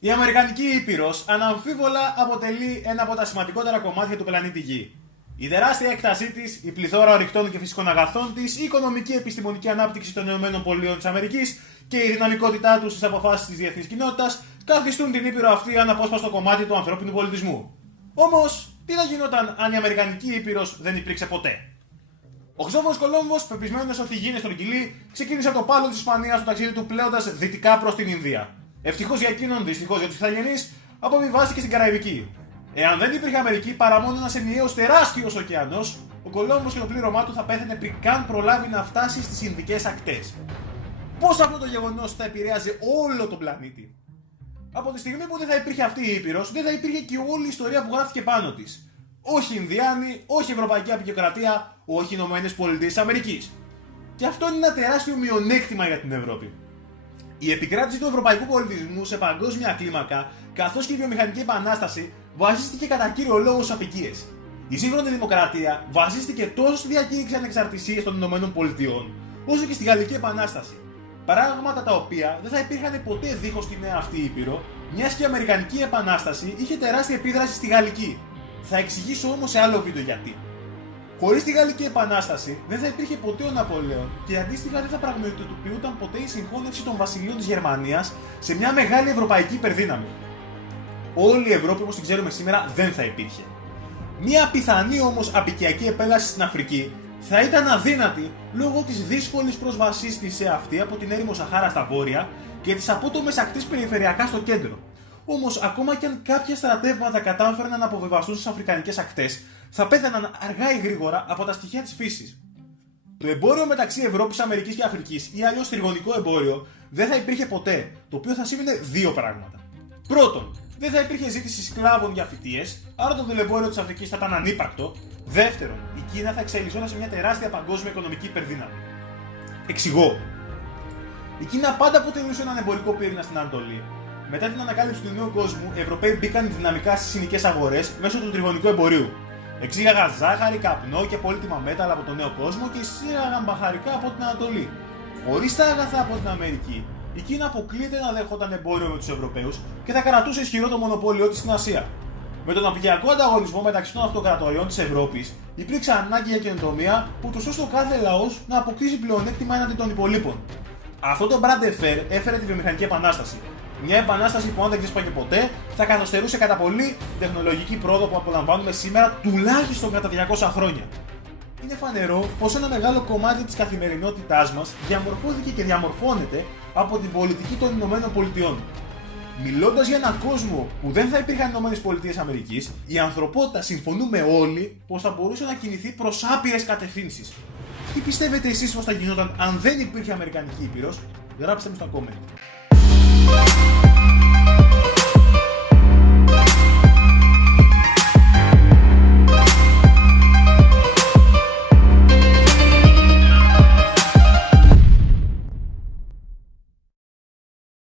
Η Αμερικανική Ήπειρος αναμφίβολα αποτελεί ένα από τα σημαντικότερα κομμάτια του πλανήτη Γη. Η τεράστια έκτασή της, η πληθώρα ορυκτών και φυσικών αγαθών της, η οικονομική επιστημονική ανάπτυξη των ΗΠΑ και η δυναμικότητά τους στις αποφάσεις της διεθνής κοινότητας καθιστούν την Ήπειρο αυτή αναπόσπαστο κομμάτι του ανθρώπινου πολιτισμού. Όμως, τι θα γινόταν αν η Αμερικανική Ήπειρος δεν υπήρξε ποτέ? Ο Χριστόφορος Κολόμβος, πεπισμένος ότι η γη είναι στρογγυλή, ξεκίνησε από το πάλο της Ισπανίας στο ταξίδι του πλέοντας δυτικά προς την Ινδία. Ευτυχώς για εκείνον, δυστυχώς για τους Ιθαγενείς, αποβιβάστηκε στην Καραϊβική. Εάν δεν υπήρχε Αμερική παρά μόνο ένας ενιαίος τεράστιος ωκεανός, ο Κολόμβος και το πλήρωμά του θα πέθανε πριν καν προλάβει να φτάσει στις Ινδικές ακτές. Πώς αυτό το γεγονός θα επηρέαζε όλο τον πλανήτη? Από τη στιγμή που δεν θα υπήρχε αυτή η Ήπειρος, δεν θα υπήρχε και όλη η ιστορία που γράφτηκε πάνω της. Όχι Ινδιάνοι, όχι Ευρωπαϊκή Απεικιοκρατία, όχι ΗΠΑ. Και αυτό είναι ένα τεράστιο μειονέκτημα για την Ευρώπη. Η επικράτηση του ευρωπαϊκού πολιτισμού σε παγκόσμια κλίμακα, καθώς και η βιομηχανική επανάσταση, βασίστηκε κατά κύριο λόγο στις αποικίες. Η σύγχρονη δημοκρατία βασίστηκε τόσο στη διακήρυξη ανεξαρτησίας των ΗΠΑ, όσο και στη Γαλλική Επανάσταση. Πράγματα τα οποία δεν θα υπήρχαν ποτέ δίχως τη νέα αυτή Ήπειρο, μιας και η Αμερικανική Επανάσταση είχε τεράστια επίδραση στη Γαλλική. Θα εξηγήσω όμως σε άλλο βίντεο γιατί. Χωρίς τη Γαλλική Επανάσταση δεν θα υπήρχε ποτέ ο Ναπολέον και αντίστοιχα δεν θα πραγματοποιούταν ποτέ η συγχώνευση των βασιλείων της Γερμανίας σε μια μεγάλη ευρωπαϊκή υπερδύναμη. Όλη η Ευρώπη όπως την ξέρουμε σήμερα δεν θα υπήρχε. Μια πιθανή όμως απικιακή επέλαση στην Αφρική θα ήταν αδύνατη λόγω της δύσκολης πρόσβασής της σε αυτή από την έρημο Σαχάρα στα βόρεια και τις απότομες ακτές περιφερειακά στο κέντρο. Όμως, ακόμα και αν κάποια στρατεύματα κατάφεραν να αποβιβαστούν στις αφρικανικές ακτές, θα πέθαναν αργά ή γρήγορα από τα στοιχεία της φύσης. Το εμπόριο μεταξύ Ευρώπης, Αμερικής και Αφρικής ή αλλιώς τριγωνικό εμπόριο δεν θα υπήρχε ποτέ, το οποίο θα σήμαινε δύο πράγματα. Πρώτον, δεν θα υπήρχε ζήτηση σκλάβων για φοιτίες, άρα το δουλεμπόριο της Αφρικής θα ήταν ανύπαρκτο. Δεύτερον, η Κίνα θα εξελισσόταν σε μια τεράστια παγκόσμια οικονομική υπερδύναμη. Εξηγώ. Η Κίνα πάντα αποτελούσε έναν εμπορικό πύρηνα στην Ανατολή. Μετά την ανακάλυψη του νέου κόσμου, οι Ευρωπαίοι μπήκαν δυναμικά στις συνοικές αγορές μέσω του τριγωνικού εμπορίου. Εξήγαγαν ζάχαρη, καπνό και πολύτιμα μέταλλα από τον νέο κόσμο και εισήγαγαν μπαχαρικά από την Ανατολή. Χωρίς τα αγαθά από την Αμερική, η Κίνα αποκλείεται να δέχονταν εμπόριο με τους Ευρωπαίους και θα κρατούσε ισχυρό το μονοπόλιο της στην Ασία. Με τον απικιακό ανταγωνισμό μεταξύ των αυτοκρατοριών της Ευρώπης, υπήρξε ανάγκη για καινοτομία, ούτως ώστε ο κάθε λαός να αποκτήσει πλεονέκτημα έναντι των υπολείπων. Αυτό το Bras de Fer έφερε τη βιομηχανική επανάσταση. Μια επανάσταση που, αν δεν ξέσπαγε ποτέ, θα καθυστερούσε κατά πολύ την τεχνολογική πρόοδο που απολαμβάνουμε σήμερα τουλάχιστον κατά 200 χρόνια. Είναι φανερό πως ένα μεγάλο κομμάτι της καθημερινότητάς μας διαμορφώθηκε και διαμορφώνεται από την πολιτική των ΗΠΑ. Μιλώντας για έναν κόσμο που δεν θα υπήρχαν ΗΠΑ, η ανθρωπότητα συμφωνούμε όλοι πως θα μπορούσε να κινηθεί προς άπειρες κατευθύνσεις. Τι πιστεύετε εσείς πως θα γινόταν αν δεν υπήρχε Αμερικανική Ήπειρος? Γράψτε μου στα comment.